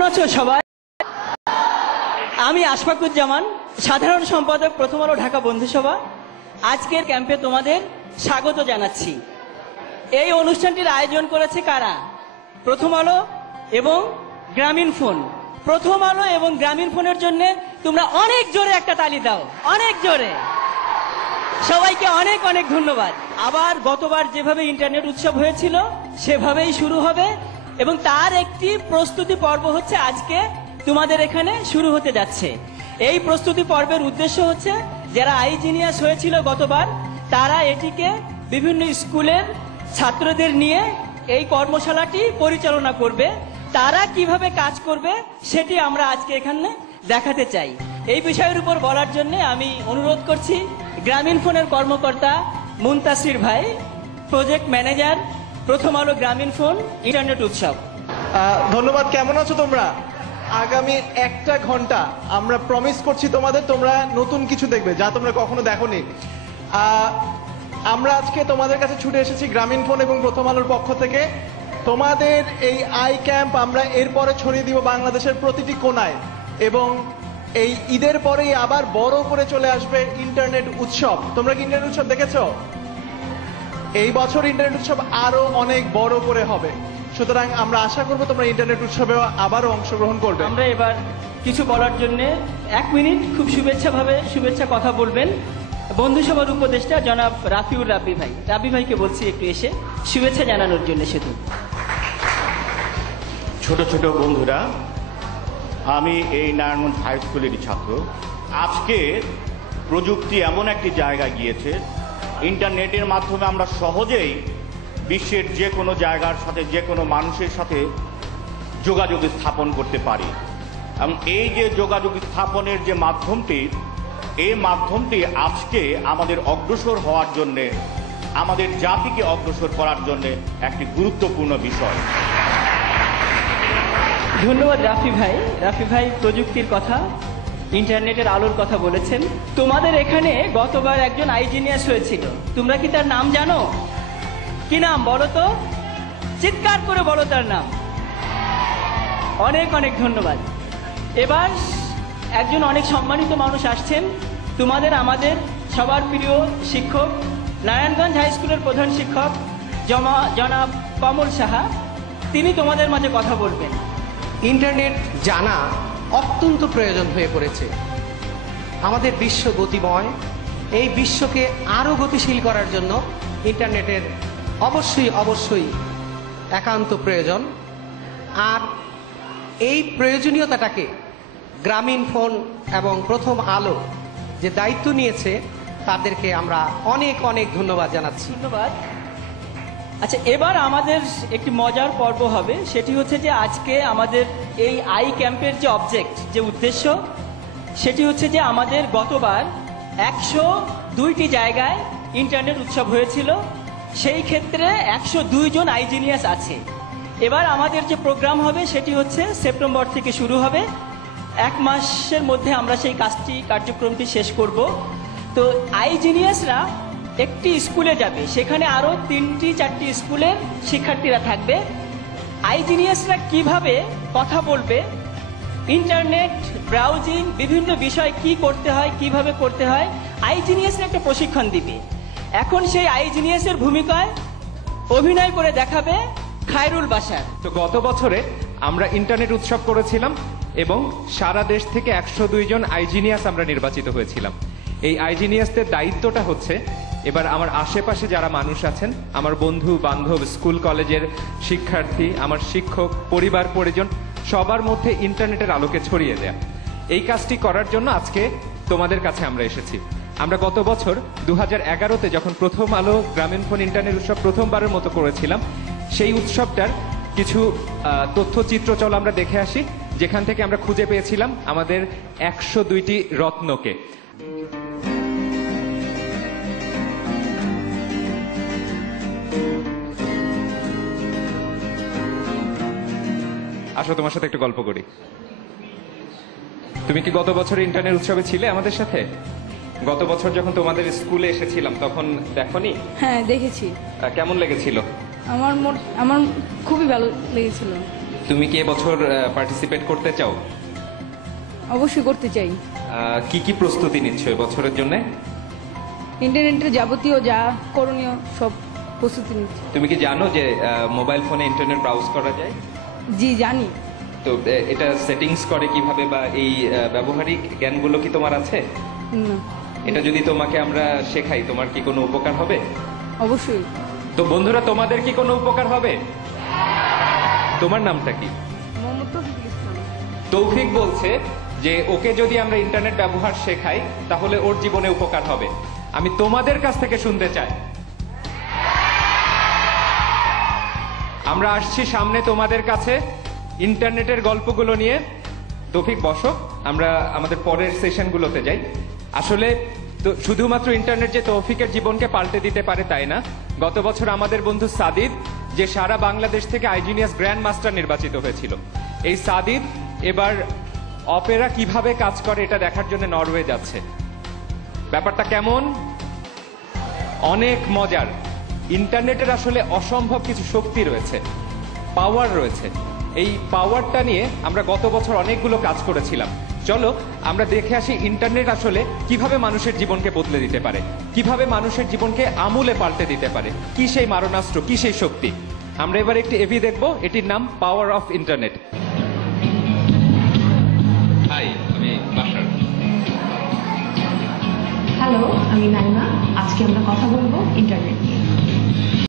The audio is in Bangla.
কেমন আছো সবাই? আমি আশফাকুজ্জামান, সাধারণ সম্পাদক প্রথম আলো ঢাকা বন্ধুসভা। আজকের ক্যাম্পে তোমাদের স্বাগত জানাচ্ছি। এই অনুষ্ঠানটির আয়োজন করেছে কারা? প্রথম আলো এবং গ্রামীণ ফোন। প্রথম আলো এবং গ্রামীণ ফোনের জন্য তোমরা অনেক জোরে একটা তালি দাও, অনেক জোরে। সবাইকে অনেক অনেক ধন্যবাদ। আবার গতবার যেভাবে ইন্টারনেট উৎসব হয়েছিল সেভাবেই শুরু হবে এবং তার একটি প্রস্তুতি পর্ব হচ্ছে আজকে তোমাদের এখানে শুরু হতে যাচ্ছে। এই প্রস্তুতি পর্বের উদ্দেশ্য হচ্ছে যারা আইজিনিয়াস হয়েছিল গতবার তারা এটিকে বিভিন্ন স্কুলের ছাত্রদের নিয়ে এই কর্মশালাটি পরিচালনা করবে। তারা কিভাবে কাজ করবে সেটি আমরা আজকে এখানে দেখাতে চাই। এই বিষয়ের উপর বলার জন্য আমি অনুরোধ করছি গ্রামীণ ফোনের কর্মকর্তা মুনতাসির ভাই, প্রজেক্ট ম্যানেজার, প্রথম আলো গ্রামীণ ফোন ইন্টারনেট উৎসব। ধন্যবাদ। কেমন আছো তোমরা? আগামী একটা ঘন্টা আমরা প্রমিস করছি তোমাদের, তোমরা নতুন কিছু দেখবে যা তোমরা কখনো দেখোনি। আমরা আজকে তোমাদের কাছে ছুটে এসেছি গ্রামীণ ফোন এবং প্রথম আলোর পক্ষ থেকে। তোমাদের এই আই ক্যাম্প আমরা এরপরে ছড়িয়ে দিব বাংলাদেশের প্রতিটি কোনায় এবং এই ঈদের পরেই আবার বড় করে চলে আসবে ইন্টারনেট উৎসব। তোমরা কি ইন্টারনেট উৎসব দেখেছো? এই বছর ইন্টারনেট উৎসব আরো অনেক বড় করে হবে, সুতরাং আমরা আশা করবো তোমরা ইন্টারনেট উৎসবে আবারও অংশগ্রহণ করবে। আমরা এবার কিছু বলার জন্য 1 মিনিট খুব শুভেচ্ছা কথা বলবেন বন্ধুসভার উপদেষ্টা জনাব রাফিউর রাব্বি ভাই। রাব্বি ভাইকে বলছি একটু এসে শুভেচ্ছা জানানোর জন্য। শুধু ছোট ছোট বন্ধুরা, আমি এই নারায়ণগঞ্জ হাই স্কুলেরই ছাত্র। আজকে প্রযুক্তি এমন একটি জায়গায় গিয়েছে, ইন্টারনেটের মাধ্যমে আমরা সহজেই বিশ্বের যে কোনো জায়গার সাথে যে কোনো মানুষের সাথে যোগাযোগ স্থাপন করতে পারি। এবং এই যে যোগাযোগ স্থাপনের যে মাধ্যমটি, এই মাধ্যমটি আজকে আমাদের অগ্রসর হওয়ার জন্যে, আমাদের জাতিকে অগ্রসর করার জন্যে একটি গুরুত্বপূর্ণ বিষয়। ধন্যবাদ রাফি ভাই। রাফি ভাই প্রযুক্তির কথা, ইন্টারনেটের আলোর কথা বলেছেন। তোমাদের এখানে গতবার একজন আইজিনিয়াস হয়েছিল, তোমরা কি তার নাম জানো? কি নাম বলো তো? চিৎকার করে বলো তার নাম। অনেক অনেক ধন্যবাদ। এবার একজন অনেক সম্মানিত মানুষ আসছেন, তোমাদের আমাদের সবার প্রিয় শিক্ষক, নারায়ণগঞ্জ হাই স্কুলের প্রধান শিক্ষক জনাব কমল সাহা। তিনি তোমাদের মাঝে কথা বলবেন। ইন্টারনেট জানা অত্যন্ত প্রয়োজন হয়ে পড়েছে। আমাদের বিশ্ব গতিময়, এই বিশ্বকে আরও গতিশীল করার জন্য ইন্টারনেটের অবশ্যই একান্ত প্রয়োজন। আর এই প্রয়োজনীয়তাটাকে গ্রামীণ ফোন এবং প্রথম আলো যে দায়িত্ব নিয়েছে তাদেরকে আমরা অনেক অনেক ধন্যবাদ জানাচ্ছি। ধন্যবাদ। আচ্ছা, এবার আমাদের একটি মজার পর্ব হবে। সেটি হচ্ছে যে আজকে আমাদের এই আই ক্যাম্পের যে অবজেক্ট, যে উদ্দেশ্য, সেটি হচ্ছে যে আমাদের গতবার 102টি জায়গায় ইন্টারনেট উৎসব হয়েছিল। সেই ক্ষেত্রে 102 জন আইজিনিয়াস আছে। এবার আমাদের যে প্রোগ্রাম হবে সেটি হচ্ছে সেপ্টেম্বর থেকে শুরু হবে। 1 মাসের মধ্যে আমরা সেই কার্যক্রমটি শেষ করব। তো আইজিনিয়াসরা একটি স্কুলে যাবে, সেখানে আরো 3-4টি স্কুলের শিক্ষার্থীরা থাকবে। আইজিনিয়াসরা কিভাবে কথা বলবে, ইন্টারনেট ব্রাউজিং বিভিন্ন বিষয় কি করতে হয়, কিভাবে করতে হয়, আইজিনিয়াসরা একটা প্রশিক্ষণ দিবে। এখন সেই আইজিনিয়াসের ভূমিকায় অভিনয় করে দেখাবে খায়রুল বাশার। তো গত বছরে আমরা ইন্টারনেট উৎসব করেছিলাম এবং সারা দেশ থেকে 102 জন আইজিনিয়াস আমরা নির্বাচিত হয়েছিলাম। এই আইজিনিয়াসদের দায়িত্বটা হচ্ছে এবার আমার আশেপাশে যারা মানুষ আছেন, আমার বন্ধু বান্ধব, স্কুল কলেজের শিক্ষার্থী, আমার শিক্ষক, পরিবার পরিজন, সবার মধ্যে ইন্টারনেটের আলোকে ছড়িয়ে দেয়া। এই কাজটি করার জন্য আজকে তোমাদের কাছে আমরা এসেছি। আমরা গত বছর 2011-তে যখন প্রথম আলো গ্রামীণ ফোন ইন্টারনেট উৎসব প্রথমবারের মতো করেছিলাম, সেই উৎসবটার কিছু তথ্যচিত্র চলো আমরা দেখে আসি, যেখান থেকে আমরা খুঁজে পেয়েছিলাম আমাদের 102টি রত্নকে। আসো তোমার সাথে একটু গল্প করি। তুমি কি গত বছর ইন্টারনেট উৎসবে ছিলে আমাদের সাথে? গত বছর যখন তোমাদের স্কুলে এসেছিলাম তখন দেখোনি? হ্যাঁ দেখেছি। কেমন লেগেছিল? আমার খুবই ভালো লেগেছিল। তুমি কি এবছর পার্টিসিপেট করতে চাও? অবশ্যই করতে চাই। কি কি প্রস্তুতি নিচ্ছ এবছরের জন্য? ইন্টারনেটের যাবতীয় যা করণীয় সব প্রস্তুতি নিচ্ছি। তুমি কি জানো যে মোবাইল ফোনে ইন্টারনেট ব্রাউজ করা যায়? জি জানি। তো এটা সেটিংস করে কিভাবে, বা এই ব্যবহারিক জ্ঞানগুলো কি তোমার আছে? না। এটা যদি তোমাকে আমরা শেখাই, তোমার কি কোনো উপকার হবে? অবশ্যই। তো বন্ধুরা, তোমাদের কি কোনো উপকার হবে? তোমার নামটা কি? মোহাম্মদ তৌফিকুল ইসলাম। তৌফিক বলছে যে ওকে যদি আমরা ইন্টারনেট ব্যবহার শেখাই তাহলে ওর জীবনে উপকার হবে। আমি তোমাদের কাছ থেকে শুনতে চাই। আমরা আসছি সামনে তোমাদের কাছে ইন্টারনেটের গল্পগুলো নিয়ে। তৌফিক বসো, আমরা আমাদের পরের সেশনগুলোতে যাই। আসলে তো শুধুমাত্র ইন্টারনেট যে তৌফিকের জীবনকে পাল্টে দিতে পারে তাই না। গত বছর আমাদের বন্ধু সাদিদ, যে সারা বাংলাদেশ থেকে আইজিনিয়াস গ্র্যান্ড মাস্টার নির্বাচিত হয়েছিল, এই সাদিদ এবার অপেরা কিভাবে কাজ করে এটা দেখার জন্য নরওয়ে যাচ্ছে। ব্যাপারটা কেমন? অনেক মজার। ইন্টারনেটের আসলে অসম্ভব কিছু শক্তি রয়েছে, পাওয়ার রয়েছে। এই পাওয়ারটা নিয়ে আমরা গত বছর অনেকগুলো কাজ করেছিলাম। চলো আমরা দেখে আসি ইন্টারনেট আসলে কিভাবে মানুষের জীবনকে বদলে দিতে পারে, কিভাবে মানুষের জীবনকে আমূলে পাল্টে দিতে পারে, কি সেই মারণাস্ত্র, কি সেই শক্তি। আমরা এবার একটি এভি দেখবো, এটির নাম পাওয়ার অফ ইন্টারনেট।